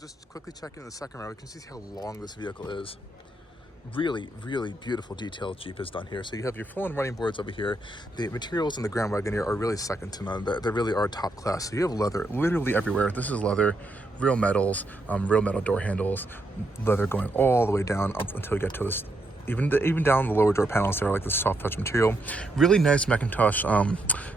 just quickly checking the second row. You can see how long this vehicle is. Really, really beautiful detail Jeep has done here. So you have your full-on running boards over here. The materials in the Grand Wagoneer are really second to none. They really are top class. So you have leather literally everywhere. This is leather, real metals, real metal door handles, leather going all the way down up until you get to this. Even down the lower door panels, there are like this soft touch material. Really nice Macintosh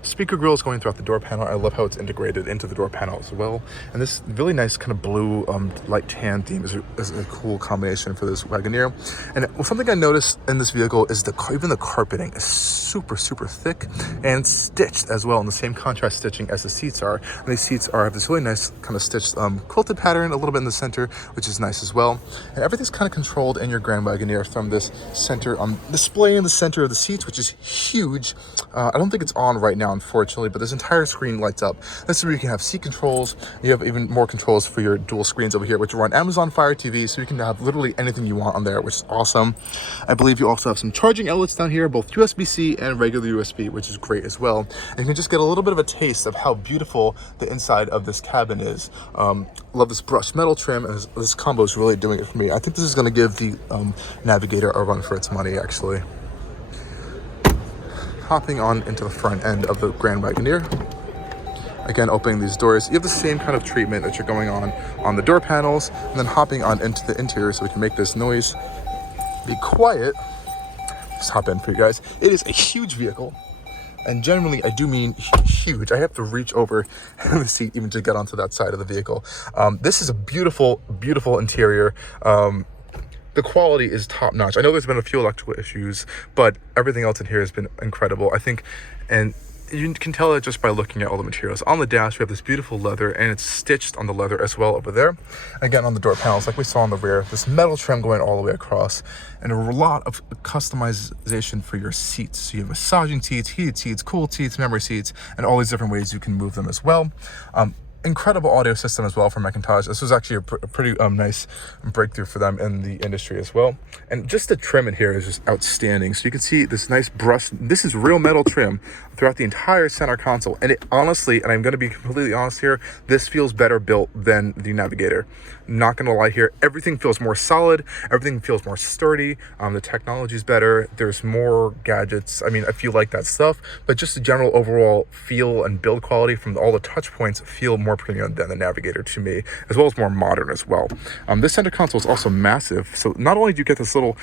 speaker grills going throughout the door panel. I love how it's integrated into the door panel as well. And this really nice kind of blue light tan theme is a cool combination for this Wagoneer. And something I noticed in this vehicle is even the carpeting is super thick and stitched as well in the same contrast stitching as the seats are. And these seats have this really nice kind of stitched quilted pattern a little bit in the center, which is nice as well. And everything's kind of controlled in your Grand Wagoneer from this center display in the center of the seats, which is huge. I don't think it's on right now, unfortunately, but this entire screen lights up. This is where you can have seat controls. You have even more controls for your dual screens over here, which run Amazon Fire TV, so you can have literally anything you want on there, which is awesome. I believe you also have some charging outlets down here, both USB-C and regular USB, which is great as well. And you can just get a little bit of a taste of how beautiful the inside of this cabin is. Love this brushed metal trim, and this combo is really doing it for me. I think this is going to give the Navigator a run for its money, actually. Hopping on into the front end of the Grand Wagoneer. Again, opening these doors, you have the same kind of treatment that you're going on the door panels, and then hopping on into the interior so we can make this noise be quiet. Just hop in for you guys. It is a huge vehicle, and generally I do mean huge. I have to reach over the seat even to get onto that side of the vehicle. This is a beautiful interior. The quality is top notch. I know there's been a few electrical issues, but everything else in here has been incredible, I think. And you can tell it just by looking at all the materials. On the dash, we have this beautiful leather, and it's stitched on the leather as well over there. Again, on the door panels, like we saw on the rear, this metal trim going all the way across, and a lot of customization for your seats. So you have massaging seats, heated seats, cooled seats, memory seats, and all these different ways you can move them as well. Incredible audio system as well from Macintosh. This was actually a pretty nice breakthrough for them in the industry as well. And just the trim in here is just outstanding. So you can see this nice brush. This is real metal trim throughout the entire center console. And it honestly, and I'm going to be completely honest here, this feels better built than the Navigator. Not going to lie here. Everything feels more solid. Everything feels more sturdy. The technology is better. There's more gadgets. I mean, I feel like that stuff, but just the general overall feel and build quality from all the touch points feel more premium than the Navigator to me, as well as more modern as well. This center console is also massive. So not only do you get this little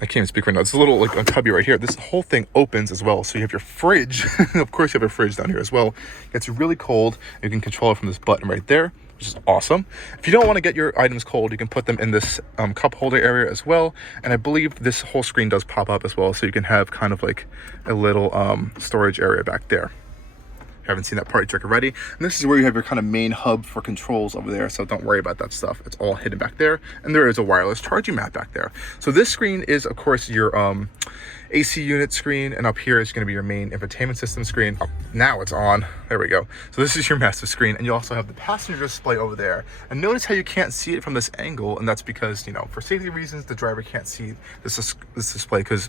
I can't even speak right now. It's a little like a cubby right here. This whole thing opens as well. So you have your fridge. Of course, you have a fridge down here as well. It's really cold. You can control it from this button right there, which is awesome. If you don't want to get your items cold, you can put them in this cup holder area as well. And I believe this whole screen does pop up as well. So you can have kind of like a little storage area back there. You haven't seen that party trick already. And this is where you have your kind of main hub for controls over there, so don't worry about that stuff. It's all hidden back there, and there is a wireless charging mat back there. So this screen is, of course, your AC unit screen, and up here is going to be your main infotainment system screen. Oh, now it's on. There we go. So this is your massive screen, and you also have the passenger display over there. And notice how you can't see it from this angle, and that's because, you know, for safety reasons, the driver can't see this display because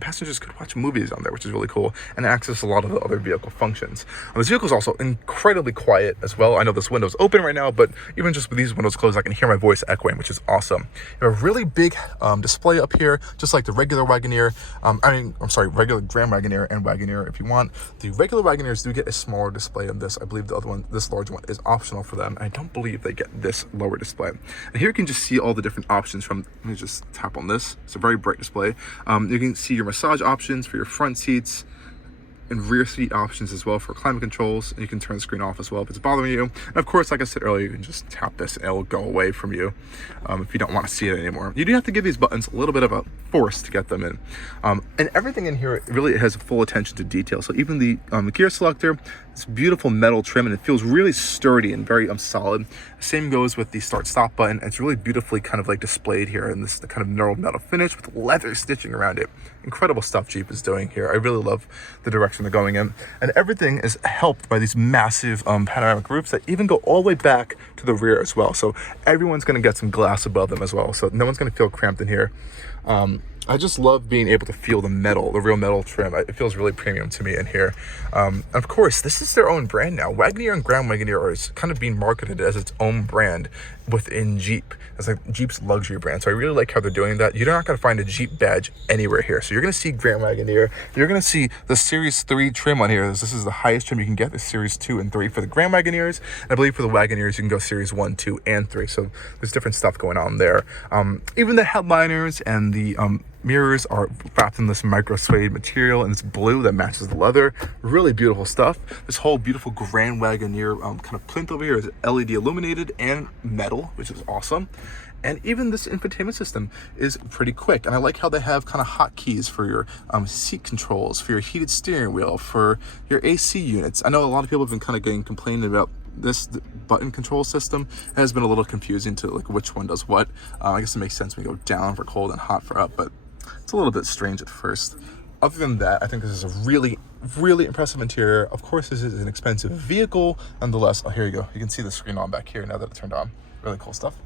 passengers could watch movies on there, which is really cool, and access a lot of the other vehicle functions. This vehicle is also incredibly quiet as well. I know this window's open right now, but even just with these windows closed, I can hear my voice echoing, which is awesome. You have a really big display up here, just like the regular Wagoneer. Regular Grand Wagoneer and Wagoneer if you want. The regular Wagoneers do get a smaller display than this. I believe the other one, this large one, is optional for them. And I don't believe they get this lower display. And here you can just see all the different options from, let me just tap on this. It's a very bright display. You can see your massage options for your front seats and rear seat options as well for climate controls, and you can turn the screen off as well if it's bothering you. And of course, like I said earlier, you can just tap this and it'll go away from you if you don't want to see it anymore. You do have to give these buttons a little bit of a force to get them in. And everything in here really has full attention to detail. So even the gear selector, this beautiful metal trim, and it feels really sturdy and very solid. Same goes with the start stop button. It's really beautifully kind of like displayed here in this kind of knurled metal finish with leather stitching around it. Incredible stuff Jeep is doing here. I really love the direction they're going in, and everything is helped by these massive panoramic roofs that even go all the way back to the rear as well. So everyone's going to get some glass above them as well, so no one's going to feel cramped in here. I just love being able to feel the metal, the real metal trim. It feels really premium to me in here. Of course, this is their own brand now. Wagoneer and Grand Wagoneer are kind of being marketed as its own brand within Jeep. It's like Jeep's luxury brand. So I really like how they're doing that. You're not going to find a Jeep badge anywhere here. So you're going to see Grand Wagoneer. You're going to see the Series 3 trim on here. This is the highest trim you can get, the Series 2 and 3 for the Grand Wagoneers. And I believe for the Wagoneers, you can go Series 1, 2, and 3. So there's different stuff going on there. Even the headliners and the mirrors are wrapped in this micro suede material, and it's blue that matches the leather. Really beautiful stuff. This whole beautiful Grand Wagoneer kind of plinth over here is LED illuminated and metal, which is awesome. And even this infotainment system is pretty quick. And I like how they have kind of hotkeys for your seat controls, for your heated steering wheel, for your AC units. I know a lot of people have been kind of complaining about this button control system. It has been a little confusing to like which one does what. I guess it makes sense when you go down for cold and hot for up, but it's a little bit strange at first. Other than that, I think this is a really, really impressive interior. Of course, this is an expensive vehicle. Nonetheless, oh, here you go. You can see the screen on back here now that it's turned on. Really cool stuff.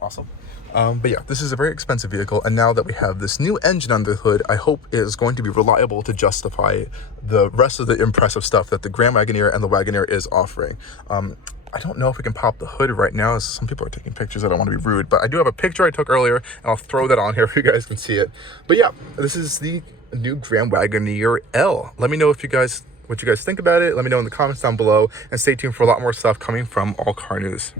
Awesome. But yeah, this is a very expensive vehicle, and now that we have this new engine under the hood, I hope it is going to be reliable to justify the rest of the impressive stuff that the Grand Wagoneer and the Wagoneer is offering. I don't know if we can pop the hood right now, as some people are taking pictures. I don't want to be rude, but I do have a picture I took earlier, and I'll throw that on here if you guys can see it. But yeah, this is the new Grand Wagoneer L. Let me know if what you guys think about it. Let me know in the comments down below, and stay tuned for a lot more stuff coming from Allcarnews.